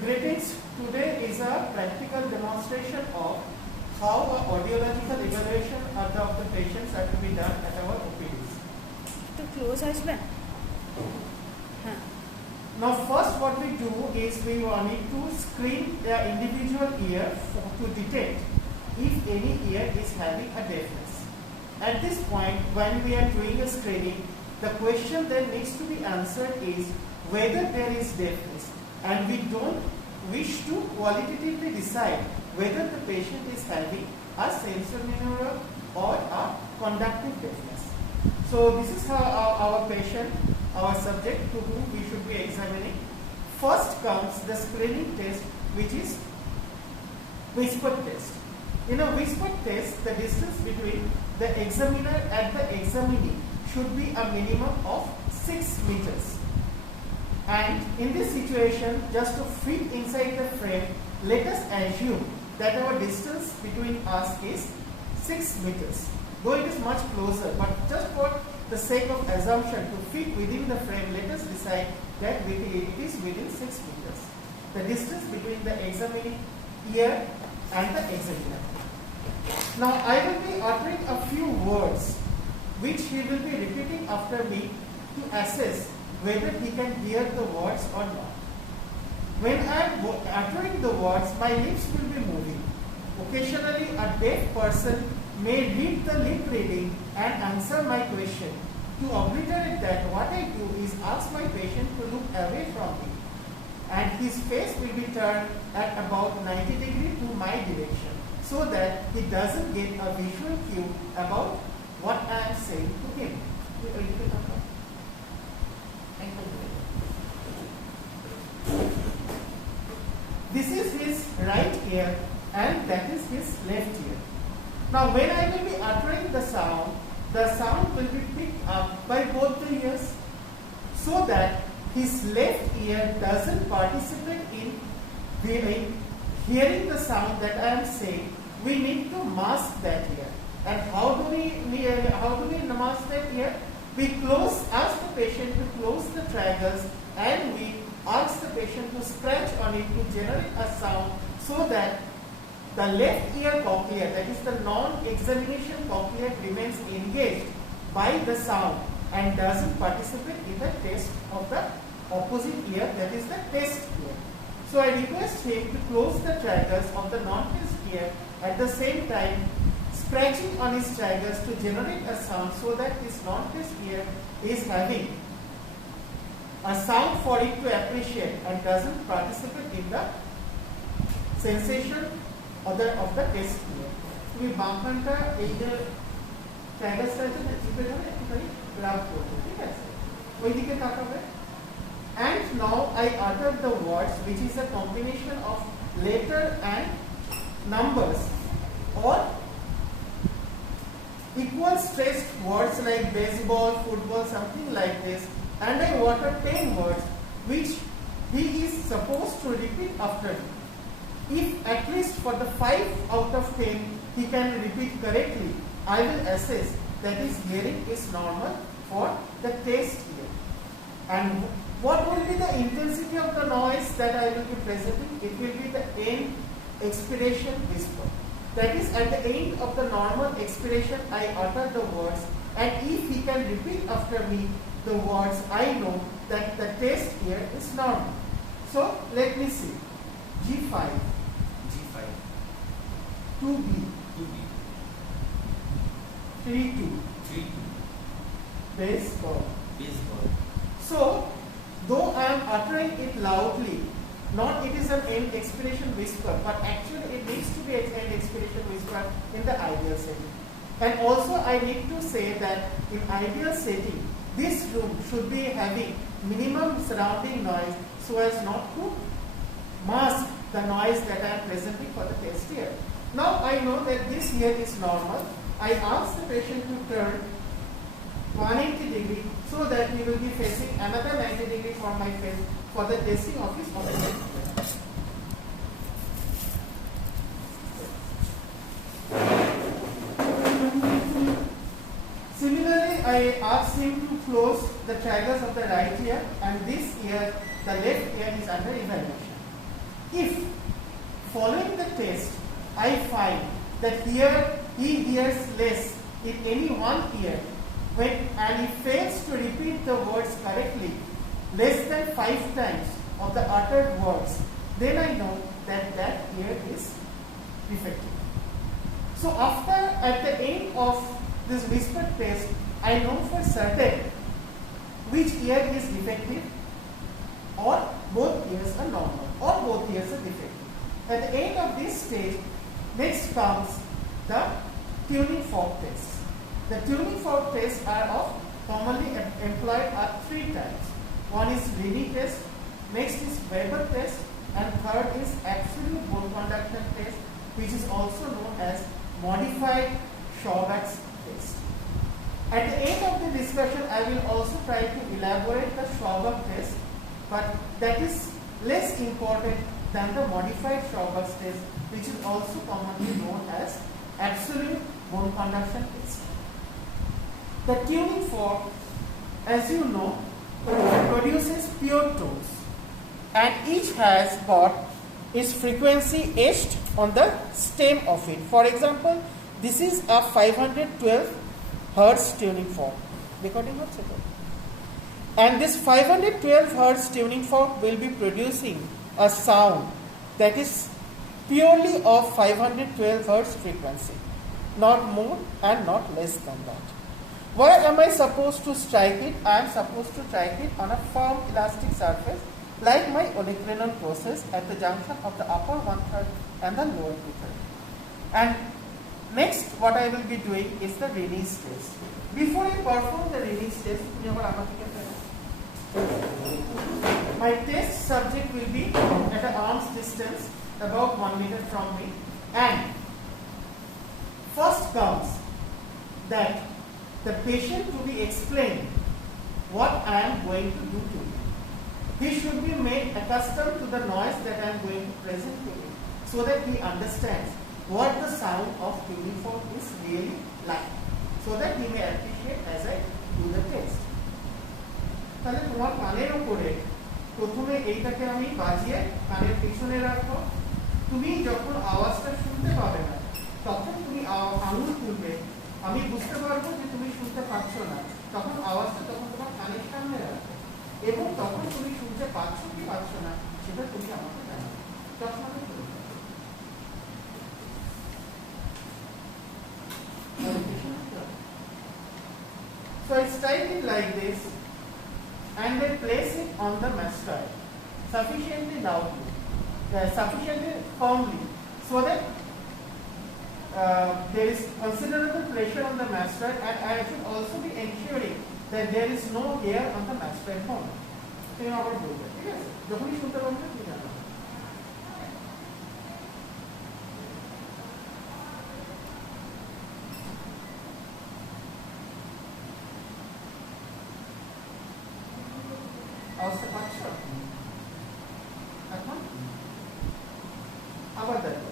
Greetings. Today is a practical demonstration of how a audiological evaluation of the patients are to be done at our OPDs. To close আসবে Now first what we do is we need to screen the individual ear to detect if any ear is having a deafness. At this point when we are doing a screening, the question that needs to be answered is whether there is deafness, and we don't wish to qualitatively decide whether the patient is having a sensorineural or a conductive deafness. So this is how our patient, our subject to whom we should be examining. First comes the screening test, which is whisper test. In a whisper test, the distance between the examiner and the examinee should be a minimum of 6 meters. And in this situation, just to fit inside the frame, let us assume that our distance between us is 6 meters. Though it is much closer, but just for the sake of assumption to fit within the frame, let us decide that it is within 6 meters. The distance between the examining ear and the examiner. Now I will be uttering a few words which he will be repeating after me to assess whether he can hear the words or not. When I am uttering the words, my lips will be moving. Occasionally, a deaf person may read the lip reading and answer my question. To obliterate that, what I do is ask my patient to look away from me, and his face will be turned at about 90 degrees to my direction, so that he doesn't get a visual cue about what I am saying to him. This is his right ear and that is his left ear. Now when I will be uttering the sound will be picked up by both the ears, so that his left ear doesn't participate in hearing the sound that I am saying. We need to mask that ear. And how do we mask that ear? We ask the patient to close the tragus, and we ask the patient to scratch on it to generate a sound, so that the left ear cochlea, that is the non-examination cochlea, remains engaged by the sound and doesn't participate in the test of the opposite ear, that is the test ear. So I request him to close the tragus of the non-test ear, at the same time scratching on his tragus to generate a sound, so that his non-test ear is having a sound for it to appreciate and doesn't participate in the sensation of the test ear. তুমি বামখানটা এই যে ট্র্যাগাসটা আছে না, চিপে ধরে একটুখানি রাব করবে, ঠিক আছে? ওইদিকে তাকাবে। And now I utter the words, which is a combination of letter and numbers, or equal stressed words like baseball, football, something like this, and I utter 10 words which he is supposed to repeat after me. If at least for the 5 out of 10 he can repeat correctly, I will assess that his hearing is normal for the test ear. And what will be the intensity of the noise that I will be presenting? It will be the end expiration whisper. That is, at the end of the normal expiration, I utter the words, and if he can repeat after me the words, I know that the test ear is normal. So let me see. G5, 2B, 3-2, baseball. So though I am uttering it loudly, not it is an end expiration whisper, but actually it needs to be an end expiration whisper in the ideal setting. And also I need to say that in ideal setting, this room should be having minimum surrounding noise, so as not to mask the noise that I am presenting for the test ear. Now I know that this ear is normal. I ask the patient to turn 180 degree, so that he will be facing another 90 degree from my face for the testing of his opposite ear. Similarly, I ask him to close the tragus of the right ear, and this ear, the left ear, is under evaluation. If following the test I find that here he hears less in any one ear and he fails to repeat the words correctly less than 5 times of the uttered words, then I know that that ear is defective. So after, at the end of this whisper test, I know for certain which ear is defective or both ears are normal or both ears are defective. At the end of this stage, next comes the tuning fork test. The tuning fork tests are commonly employed at 3 types. One is Rini test, next is Weber test, and third is absolute bone conduction test, which is also known as modified Schauber's test. At the end of the discussion, I will also try to elaborate the Schauber test, but that is less important than the modified Schauber's test, which is also commonly known as absolute bone conduction test. The tuning fork, as you know, produces pure tones, and each has got its frequency etched on the stem of it. For example, this is a 512 Hertz tuning fork. And this 512 Hertz tuning fork will be producing a sound that is purely of 512 Hertz frequency, not more and not less than that. Where am I supposed to strike it? I am supposed to strike it on a firm elastic surface like my olecranon process at the junction of the upper 1/3 and the lower 2/3. And next what I will be doing is the release test. Before I perform the release test, my test subject will be at an arm's distance about 1 meter from me, and first comes that the patient to be explained what I am going to do to him. He should be made accustomed to the noise that I am going to present to him, so that he understands what the sound of tuning fork is really like, so that he may appreciate as I do the test. তাহলে তোমার কানের উপরে প্রথমে এইটাকে আমি বাজিয়ে কানের পিছনে রাখবো। তুমি যখন আওয়াজটা শুনতে পাবে না, তখন তুমি আঙুল তুলবে, আমি বুঝতে পারবো যে তুমি শুনতে পাচ্ছ না, তখন আওয়াজটা তখন তোমার কানের সামনে রাখবে, এবং তখন তুমি শুনতে পাচ্ছ কি পাচ্ছ না সেটা তুমি আমাকে জানাবে। চশমাটা খুলে So I strike it like this and I place it on the mastoid sufficiently loudly, sufficiently firmly, so that there is considerable pressure on the mastoid, and I should also be ensuring that there is no hair on the mastoid bone. So you abar bolbe, ঠিক আছে? যখনই শুনতে পারবে তুমি জানাবে। আওয়াজটা পাচ্ছ? এখন আবার দেখো।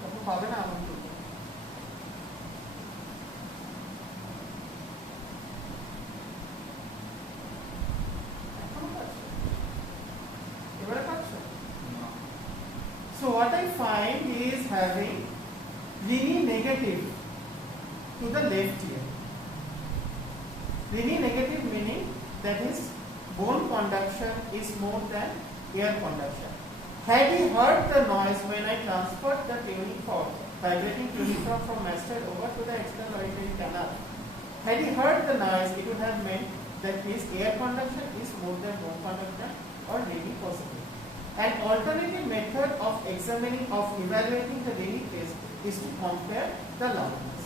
তখন পাবে না আমার তো। এখনো পাচ্ছ? এবারে পাচ্ছ? So what I find he is having Rini negative to the left ear. Rini negative meaning that his bone conduction is more than ear conduction. Had he heard the noise when I transferred the tuning fork, vibrating tuning fork from mastoid over to the external auditory canal, had he heard the noise, it would have meant that his ear conduction is more than bone conduction, or Rini positive. An alternative method of examining, of evaluating the Rini test is to compare the loudness.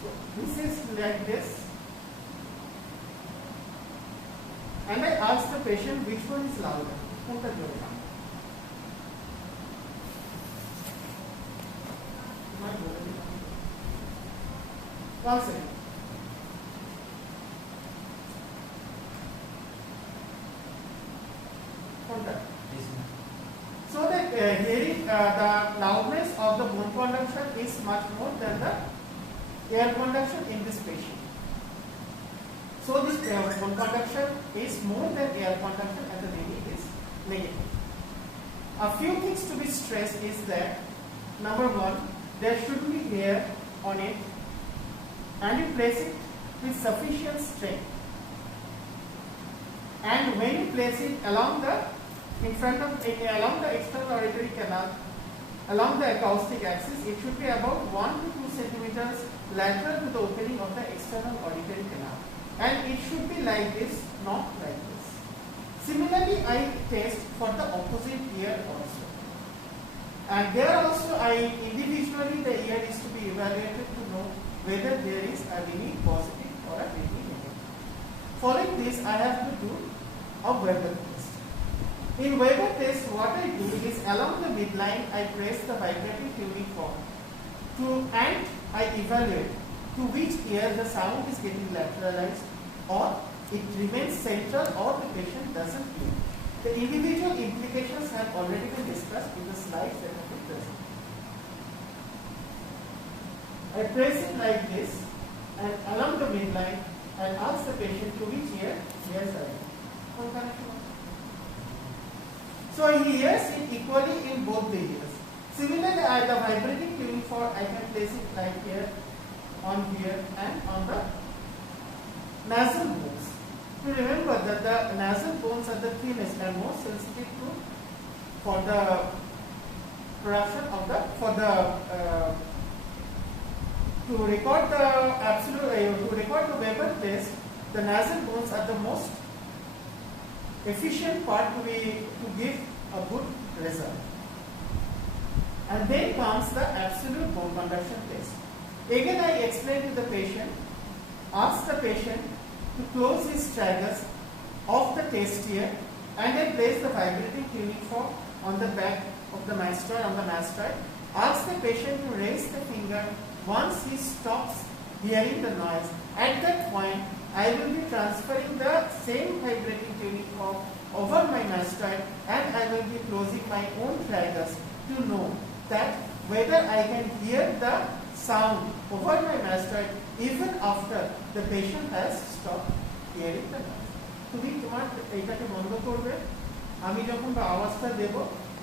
So this is like this, and I ask the patient which one is louder. One second. Contact. So that hearing the loudness of the bone conduction is much more than the air conduction in this patient. So this bone conduction is more than air conduction and the reading is negative. A few things to be stressed is that number one, there should be air on it and you place it with sufficient strength. And when you place it along the external auditory canal, along the acoustic axis, it should be about 1 to 2 centimeters lateral to the opening of the external auditory canal. And it should be like this, not like this. Similarly, I test for the opposite ear also. And there also, individually the ear is to be evaluated to know whether there is a really positive or a really negative. Following this, I have to do a Weber test. In Weber test, what I do is along the midline, I press the vibrating tuning fork and I evaluate to which ear the sound is getting lateralized or it remains central or the patient doesn't hear. The individual implications have already been discussed in the slides that have been presented. I press it like this and along the midline and ask the patient to which ear he has heard. So he hears it equally in both the ears. Similarly, the vibrating tuning fork, I can place it like here, on here and on the nasal bones. To remember that the nasal bones are the thinnest and most sensitive for the production of to record the Weber test, the nasal bones are the most efficient part to give a good result. And then comes the absolute bone conduction test. Again, I explain to the patient, ask the patient to close his tragus of the test ear and then place the vibrating tuning fork on the back of the mastoid, on the mastoid. Ask the patient to raise the finger once he stops hearing the noise. At that point, I will be transferring the same vibrating tuning fork over my mastoid and I will be closing my own tragus to know that whether I can hear the sound over my mastoid even after the patient has stopped hearing the noise. তুমি তোমার এইটাকে বন্ধ করবে, আমি যখন আওয়াজটা দেব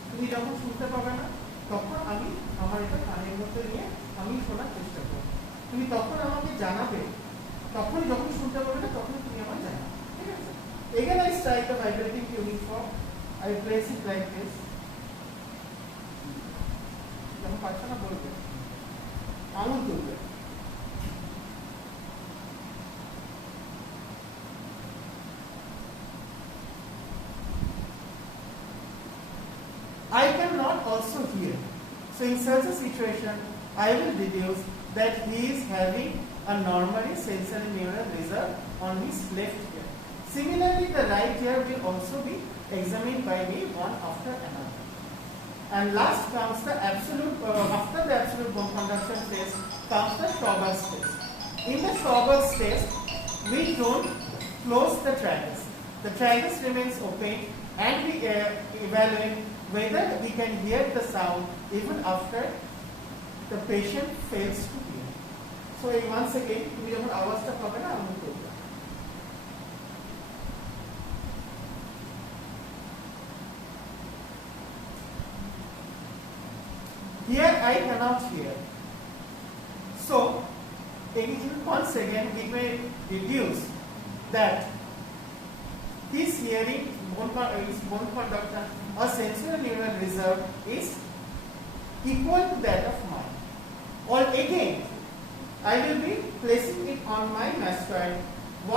তুমি যখন শুনতে পাবে না তখন আমি আমার এটা কানের মধ্যে নিয়ে আমি শোনার চেষ্টা করব। তুমি তখন আমাকে জানাবে, তখন যখন শুনতে পাবে না তখন তুমি আমাকে জানাবে, ঠিক আছে? Again I strike the vibrating tuning fork, I place it like this. যখন পাচ্ছ না বলবে, আঙুল তুলবে। I cannot also hear. So in such a situation, I will deduce that he is having a normally sensory neural reserve on his left ear. Similarly, the right ear will also be examined by me one after another. And last comes the absolute, after the absolute bone conduction test comes the Schauber's test. In the Schauber's test, we don't close the tragus. The tragus remains opaque and we evaluate whether we can hear the sound even after the patient fails to hear. So once again, তুমি যখন আওয়াজটা পাবে না আঙুল তুলবে। Here I cannot hear. So once again we may deduce that his hearing bone conduction or sensory neural reserve is equal to that of mine. Or again, I will be placing it on my mastoid.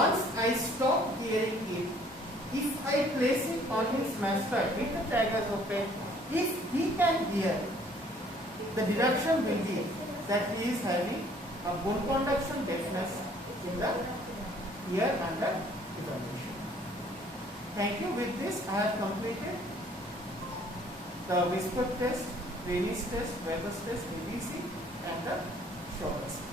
Once I stop hearing it, if I place it on his mastoid with the tragus open, if he can hear, the deduction will be that he is having a bone conduction deafness in the ear under evaluation. Thank you. With this, I have completed the whisper test, Rayleigh's test, Weber's test, ABC, and the Schauber's test.